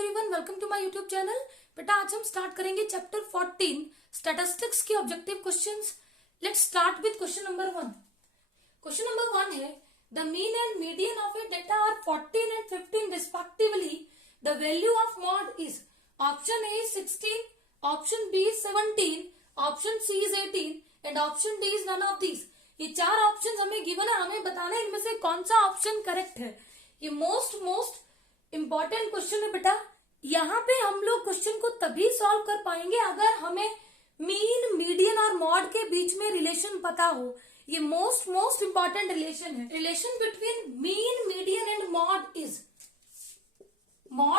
Everyone, welcome to my YouTube channel. बेटा आज हम स्टार्ट करेंगे चैप्टर 14 स्टैटिस्टिक्स के objective questions. Let's start with question number 1। Question number 1 है the mean and median of a data are 14 and 15 respectively. The value of mode is option A is 16, option B is 17, option C is 18 and option D is none of these. ये चार option हमें given है, हमें बताना है इनमें से कौन सा ऑप्शन करेक्ट है। ये मोस्ट इंपॉर्टेंट क्वेश्चन है बेटा। यहाँ पे हम लोग क्वेश्चन को तभी सॉल्व कर पाएंगे अगर हमें मीन, मीडियन और मॉड के बीच में रिलेशन पता हो। ये मोस्ट इंपॉर्टेंट रिलेशन है। Relation between mean, median and mode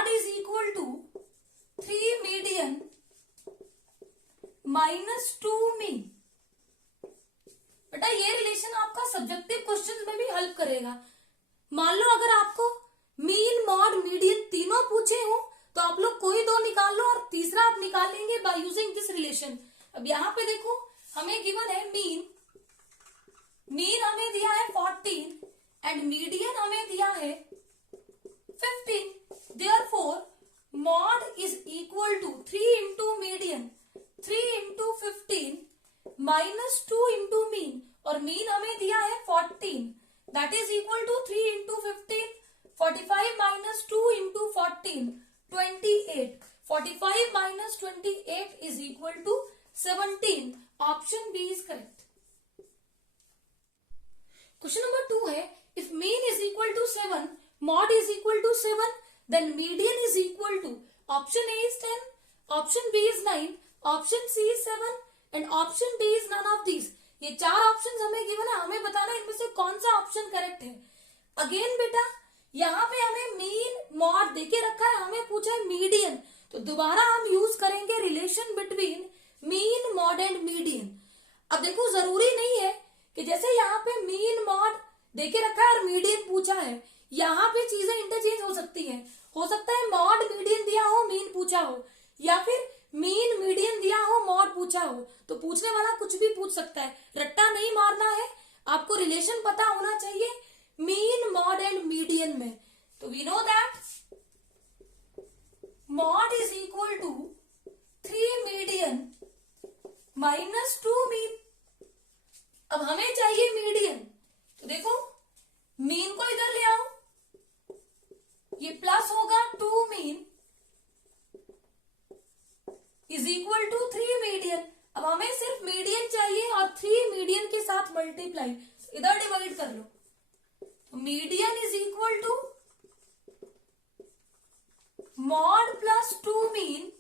is equal to 3 median minus 2 mean. बेटा ये रिलेशन आपका सब्जेक्टिव क्वेश्चन में भी हेल्प करेगा। मान लो अगर आपको मीन, मॉड, मीडियन तीनों पूछे हो तो आप लोग कोई दो निकाल लो और तीसरा आप निकालेंगे बाय यूजिंग दिस रिलेशन। अब यहाँ पे देखो हमें गिवन है मीन हमें दिया है 14 एंड मीडियन हमें दिया है 15। Therefore mode is equal to 3 into median, 3 into 15 minus 2 into mean, और मीन हमें दिया है 14, that is equal to 3 into 15, 45 minus 2 into 14, 28. 45 minus 28 is equal to 17. Option B is correct. Question number 2 है if mean is equal to 7, mod is equal to 7, then median is equal to option A is 10, option B is 9, option C is 7 and option D is none of these. ये चार option हमें given है, हमें बताना इनमें से कौन सा ऑप्शन करेक्ट है। अगेन बेटा यहाँ पे हमें मीन, मॉड देके रखा है, हमें पूछा है मीडियन, तो दोबारा हम यूज करेंगे relation between mean, mod and median. अब देखो जरूरी नहीं है कि जैसे यहाँ पे मीन, मॉड देके रखा है और मीडियन पूछा है, यहाँ पे चीजें इंटरचेंज हो सकती हैं। हो सकता है मॉड मीडियन दिया हो, मीन पूछा हो, या फिर मीन मीडियन दिया हो, मॉड पूछा हो। तो पूछने वाला कुछ भी पूछ सकता है, रट्टा नहीं मारना है, आपको रिलेशन पता होना चाहिए मीन, मॉड एंड मीडियन में। तो we know that mode is equal to 3 median minus 2 mean. अब हमें चाहिए मीडियन, तो देखो मीन को इधर ले आओ, ये प्लस होगा 2 mean is equal to 3 median. अब हमें सिर्फ मीडियन चाहिए और 3 मीडियन के साथ मल्टीप्लाई, इधर डिवाइड कर लो। Median is equal to mode plus 2 mean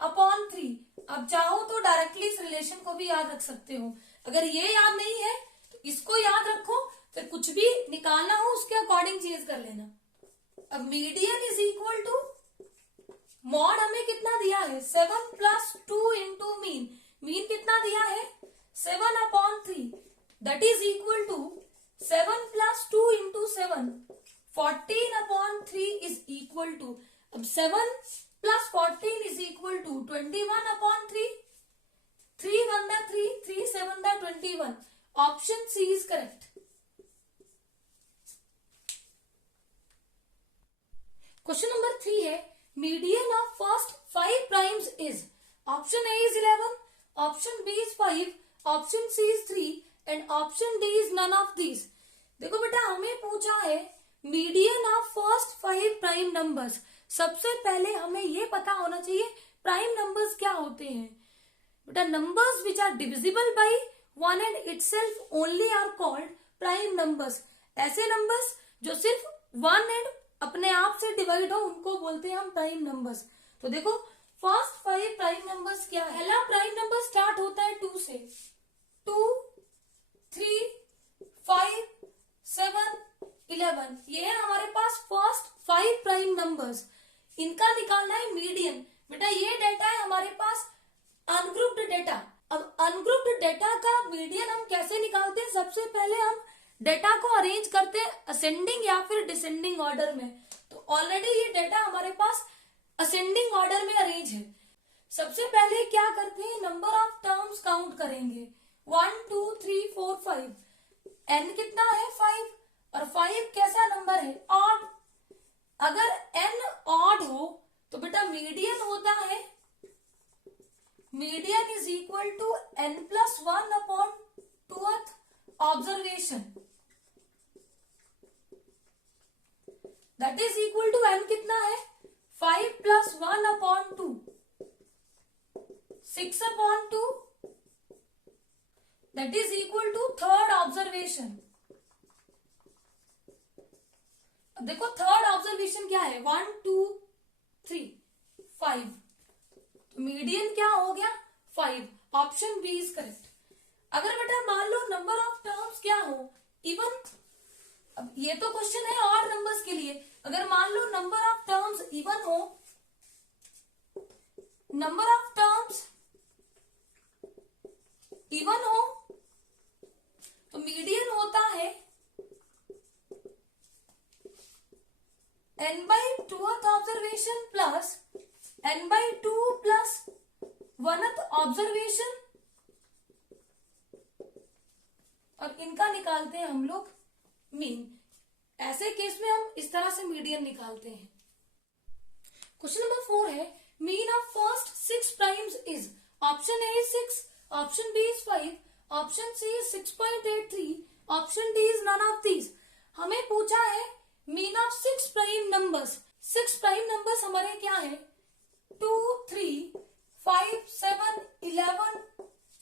upon 3। अब चाहो तो डायरेक्टली इस रिलेशन को भी याद रख सकते हो। अगर ये याद नहीं है तो इसको याद रखो, फिर कुछ भी निकालना हो उसके अकॉर्डिंग चेंज कर लेना। अब median is equal to mode हमें कितना दिया है 7 प्लस 2 इंटू मीन, मीन कितना दिया है 7 upon 3, that is equal to 7 plus 2 into 7, 14 upon 3 is equal to, अब 7 plus 14 is equal to 21 upon 3, 3 1 दा 3, 3 7 दा 21। Option C is correct. Question number 3 है median of first 5 primes is option A is 11, option B is 5, option C is 3 and option D is none of these. देखो बेटा हमें पूछा है median of first 5 prime numbers. सबसे पहले हमें ये पता होना चाहिए प्राइम नंबर्स क्या होते हैं। बेटा numbers which are divisible by 1 and itself only are called prime numbers. ऐसे नंबर्स जो सिर्फ 1 एंड अपने आप से डिवाइड हो उनको बोलते हैं हम प्राइम नंबर्स। तो देखो फर्स्ट 5 प्राइम नंबर्स क्या है। पहला प्राइम नंबर स्टार्ट होता है 2 से, 2 3 5 7 11। ये है हमारे पास फर्स्ट 5 प्राइम नंबर्स। इनका निकालना है मीडियन। बेटा ये डेटा है हमारे पास अनग्रुप्ड डेटा। अब अनग्रुप्ड डेटा का मीडियन हम कैसे निकालते हैं, सबसे पहले हम डेटा को अरेंज करते हैं असेंडिंग या फिर डिसेंडिंग ऑर्डर में। तो ऑलरेडी ये डेटा हमारे पास असेंडिंग ऑर्डर में अरेंज है। सबसे पहले क्या करते हैं, नंबर ऑफ टर्म्स काउंट करेंगे, 1 2 3 4 5। एन कितना है 5, और 5 कैसा नंबर नंबर है ऑड, अगर n ऑड हो तो बेटा मीडियन होता है, median is equal to n+1 upon 2th observation, that is equal to n कितना है 5+1 upon 2, 6 upon 2, that is equal to third observation. अब देखो थर्ड ऑब्जर्वेशन क्या है 1 2 3 5, तो मीडियन क्या हो गया 5, ऑप्शन बी इज करेक्ट। अगर बेटा मान लो नंबर ऑफ टर्म्स क्या हो इवन, अब ये तो क्वेश्चन है ऑड नंबर्स के लिए, अगर मान लो नंबर ऑफ टर्म्स इवन हो, नंबर ऑफ टर्म्स इवन हो तो मीडियन होता है n/2th observation plus n/2 plus 1th observation, और इनका निकालते हैं हम लोग मीन। ऐसे केस में हम इस तरह से मीडियन निकालते हैं। क्वेश्चन नंबर 4 है mean of first 6 primes is, option A is 6, option B is 5, option C is 6.83, option D is none of these. हमें पूछा है mean of 6 prime numbers. 6 prime numbers हमारे क्या है 2 3 5 7 11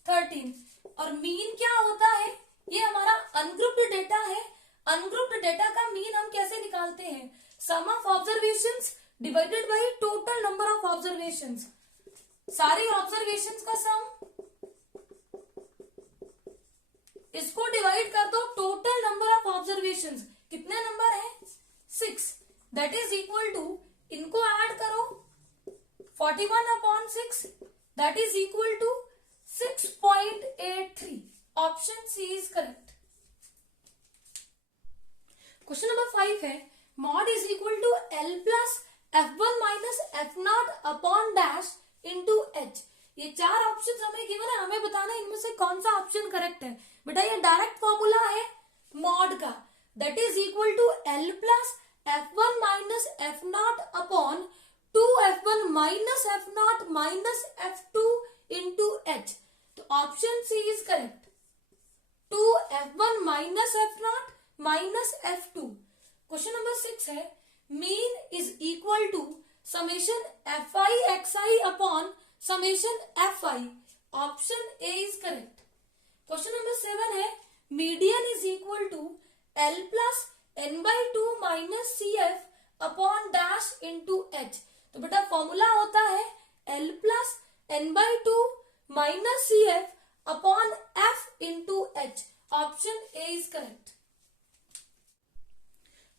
13, और मीन क्या होता है, ये हमारा अनग्रुप्ड डेटा है। अनग्रुप्ड डेटा का मीन हम कैसे निकालते हैं, sum of observations divided by total number of observations, सारे ऑब्जर्वेशंस का सम, इसको डिवाइड कर दो टोटल नंबर ऑफ ऑब्जर्वेशंस, कितने नंबर है 6, दैट इज इक्वल टू, इनको ऐड करो 41 upon 6, that is equal to 6.83, option C is correct. Question number 5 है mode is equal to L plus F1 minus F0 upon dash into H। ये 4 option हमें given है, हमें बताना है इनमें से कौन सा ऑप्शन करेक्ट है। बेटा ये डायरेक्ट फॉर्मूला है मॉड का, that is equal to L plus F1 minus F0 upon 2F1 minus F0 minus F2 into H, तो option C is correct, 2F1 minus F0 minus F2। Question number 6 है mean is equal to summation Fi xi upon summation Fi, option A is correct. Question number 7 है median is equal to L plus n/2 minus CF upon dash into H, तो बेटा formula होता है L plus n/2 minus CF upon F into H, option A is correct.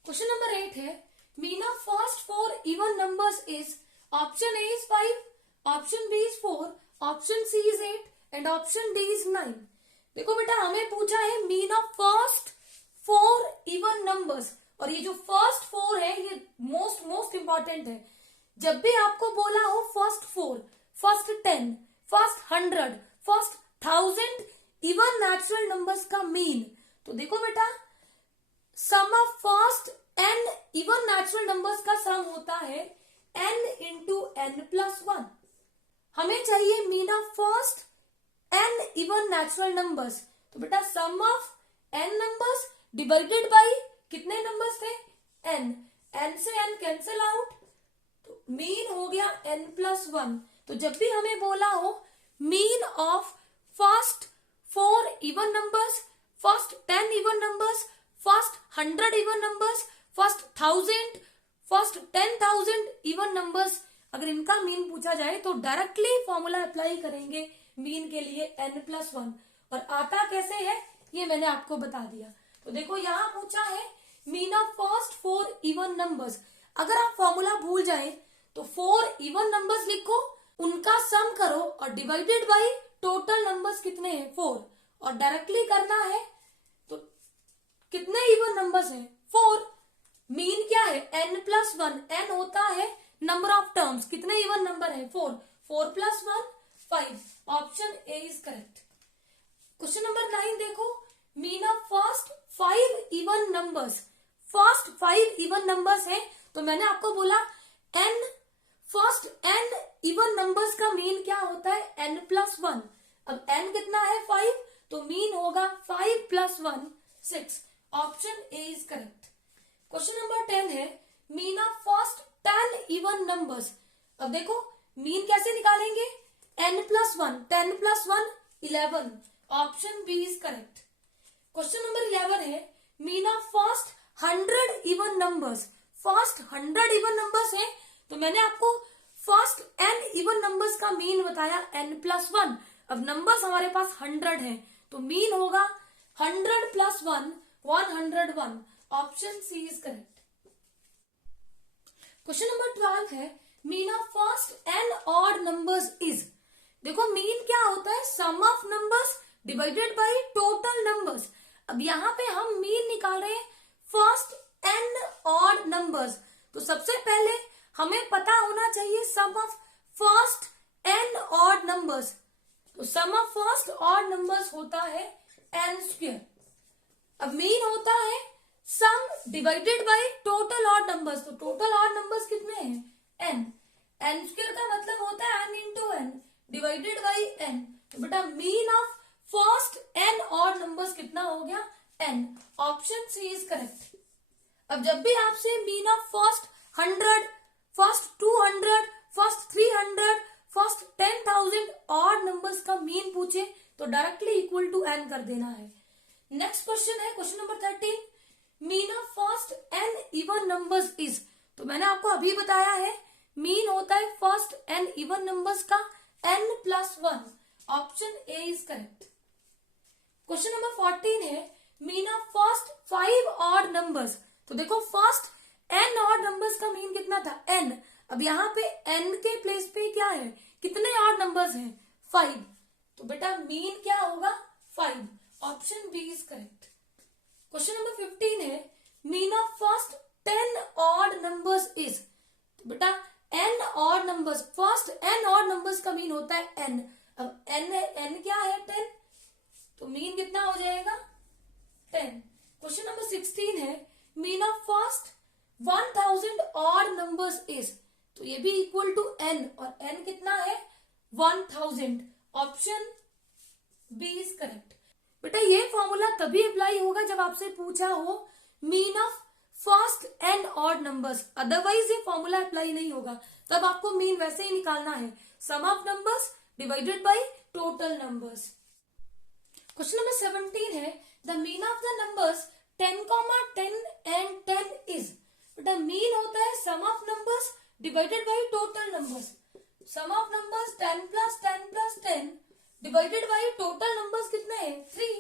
Question number 8 है mean of first 4 even numbers is, option A is 5, option B is 4, option C is 8 and option D is 9। देखो बेटा हमें पूछा है mean of first 4 even numbers, और ये जो first 4 है ये मोस्ट इंपॉर्टेंट है। जब भी आपको बोला हो first 4, first 10, first 100, first 1000 even natural numbers का मीन, तो देखो बेटा sum of first n even natural numbers का सम होता है n इंटू n+1। हमें चाहिए mean of first n even natural numbers, तो बेटा sum of n numbers divided by कितने नंबर्स थे n से n कैंसिल आउट, तो मीन हो गया n+1। तो जब भी हमें बोला हो mean of first 4 even numbers, first 10 even numbers, first 100 even numbers, first 1000, first 10,000 even numbers, अगर इनका मीन पूछा जाए तो डायरेक्टली फॉर्मूला अप्लाई करेंगे मीन के लिए n+1, और आता कैसे है ये मैंने आपको बता दिया। तो देखो यहाँ पूछा है mean of first 4 even numbers, अगर आप फॉर्मूला भूल जाए तो 4 इवन नंबर्स लिखो, उनका सम करो और डिवाइडेड बाय टोटल नंबर्स कितने हैं 4, और डायरेक्टली करना है तो कितने इवन नंबर्स हैं 4, मीन क्या है n+1, n होता है नंबर ऑफ टर्म्स, कितने इवन नंबर है 4, 4+1 5, option A is correct. Question number 9 देखो mean of first 5 even numbers, first 5 even numbers हैं, तो मैंने आपको बोला n first n even numbers का मीन क्या होता है, n+1। अब n कितना है 5, तो मीन होगा 5 + 1 6। Option A is correct. Question number 10 है mean of first 10 even numbers. अब देखो मीन कैसे निकालेंगे, n+1, 10 + 1 11। Option B is correct. Question number 11 है mean of first 100 even numbers. First 100 even numbers है, तो मैंने आपको फर्स्ट n इवन नंबर्स का मीन बताया n+1। अब नंबर्स हमारे पास 100 है, तो मीन होगा 100 + 1 101। Option C is correct. Question number 12 है mean of first n odd numbers is. देखो मीन क्या होता है, sum of numbers divided by total numbers. अब यहाँ पे हम मीन निकाल रहे हैं फर्स्ट n ऑड नंबर्स, तो सबसे पहले हमें पता होना चाहिए sum of first n odd numbers. तो sum of first odd numbers होता है n²। अब मीन होता है sum divided by total odd numbers, तो टोटल ऑड नंबर्स कितने हैं n। n² का मतलब होता है n into n divided by n। तो बेटा mean of first n odd numbers कितना हो गया n। Option C is correct. अब जब भी आपसे mean of first 100, first 200, first 300, first 10,000 odd numbers का मीन पूछे तो डायरेक्टली इक्वल टू n कर देना है। नेक्स्ट क्वेश्चन है question number 13, mean of first n even numbers is. तो मैंने आपको अभी बताया है मीन होता है फर्स्ट n इवन नंबर्स का n+1। Option A is correct. Question number 14 है mean of first 5 odd numbers. तो देखो फर्स्ट n ऑड नंबर्स का मीन कितना था n। अब यहाँ पे n के प्लेस पे क्या है, कितने ऑड नंबर्स हैं 5, तो बेटा मीन क्या होगा 5। Option B is correct. Question number 15 है mean of first 10 odd numbers is. तो बेटा n odd numbers, first n odd numbers का मीन होता है n। अब n क्या है 10, तो मीन कितना हो जाएगा 10। क्वेश्चन नंबर 16 है mean of first 1000 odd numbers is. तो ये भी इक्वल टू n, और n कितना है 1000। Option B is correct. बेटा ये फॉर्मूला तभी अप्लाई होगा जब आपसे पूछा हो mean of first n odd numbers, otherwise ये फॉर्मूला अप्लाई नहीं होगा। तब आपको मीन वैसे ही निकालना है sum of numbers divided by total numbers. Question number 17 है the mean of the numbers 10, 10 and 10 इज। बेटा मीन होता है sum of numbers divided by total numbers. Sum of numbers 10 + 10 + 10 divided by total numbers कितने हैं 3,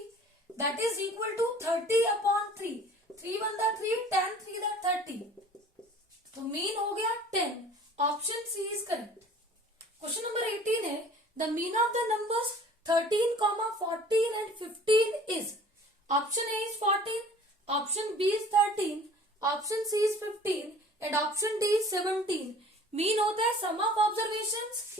दैट इज इक्वल टू 30/3। 3 × 3, 10 3 30, तो mean हो गया 10। Option C is correct. Question number 18 है the mean of the numbers 13, 14 and 15 is. Option A is 14, option B is 13, option C is 15 and option D is 17। Mean होता है sum of observations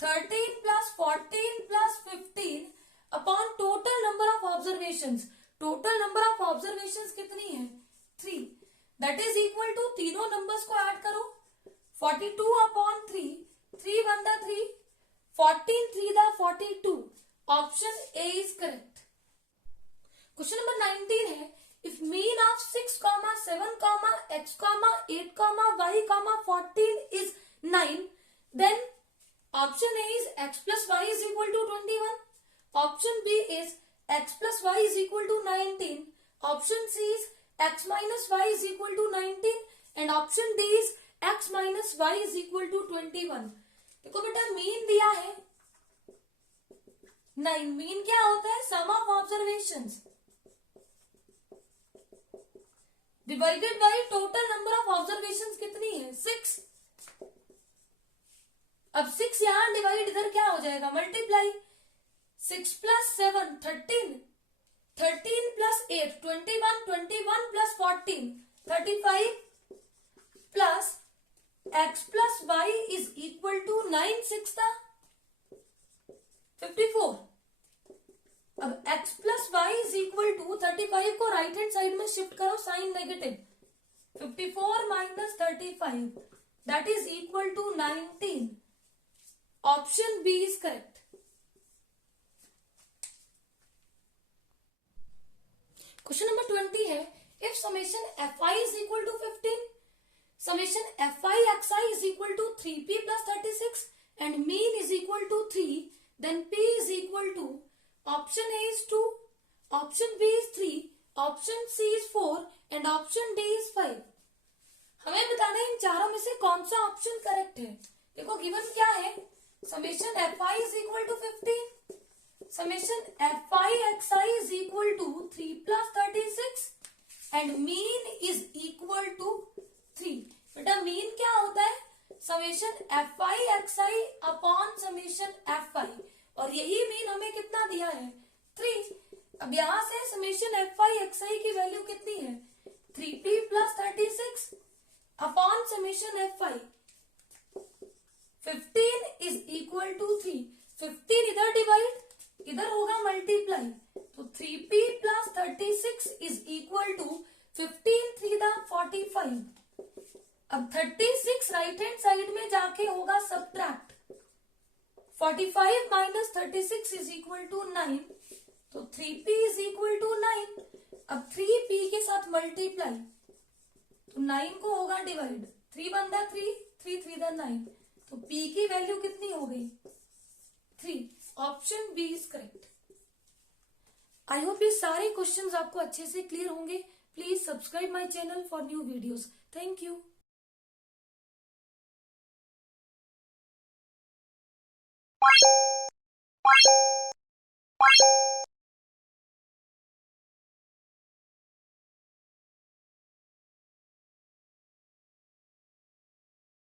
13 + 14 + 15 upon total number of observations. Total number of observations कितनी है 3, that is equal to तीनों numbers को add करो 42/3, 3 × 3, 14 3 42। Option A is correct. Question number 19 है if mean of 6, 7, x, 8, y, 14 is 9, then option A is x plus y is equal to 21. Option B is x plus y is equal to 19. Option C is x minus y is equal to 19 and option D is x minus y is equal to 21. देखो बेटा mean दिया है 9। Mean क्या होता है sum of observations divided by total number of observations कितनी है 6। अब 6 यहां डिवाइड इधर क्या हो जाएगा multiply 6 + 7 13, 13 + 8 21, 21 + 14 35 plus x plus y is equal to 9 6 54। अब x plus y is equal to 35 को राइट हैंड साइड में शिफ्ट करो sign negative 54 minus 35, that is equal to 19. Option B is correct. Question number 20 है, if summation fi is equal to 15, summation fi xi is equal to 3p plus 36 and mean is equal to 3, then p is equal to, option A is 2, option B is 3, option C is 4 and option D is 5. हमें बताना है इन चारों में से कौन सा option correct है. देखो गिवन क्या है, summation fi is equal to 15, summation fi xi is equal to 3 plus 36 and mean is equal to 3. बेटा मीन क्या होता है, summation fi xi upon summation fi, और यही मीन हमें कितना दिया है, 3. अब यहां से समेशन fi xi की वैल्यू कितनी है, 3p plus 36 upon summation fi. 15 is equal to 3. 15 इधर डिवाइड, इधर होगा मल्टीप्लाई, तो 3p plus 36 is equal to 15 3 दा 45. अब 36 राइट हैंड साइड में जाके होगा subtract. 45 minus 36 is equal to 9, तो 3p is equal to 9. अब 3p के साथ मल्टीप्लाई, तो 9 को होगा डिवाइड, 3 बनता 3, 3 3 दा 9, तो p की वैल्यू कितनी हो गई, 3. Option B is correct. I hope ये सारे क्वेश्चंस आपको अच्छे से क्लियर होंगे. Please subscribe my channel for new videos. Thank you.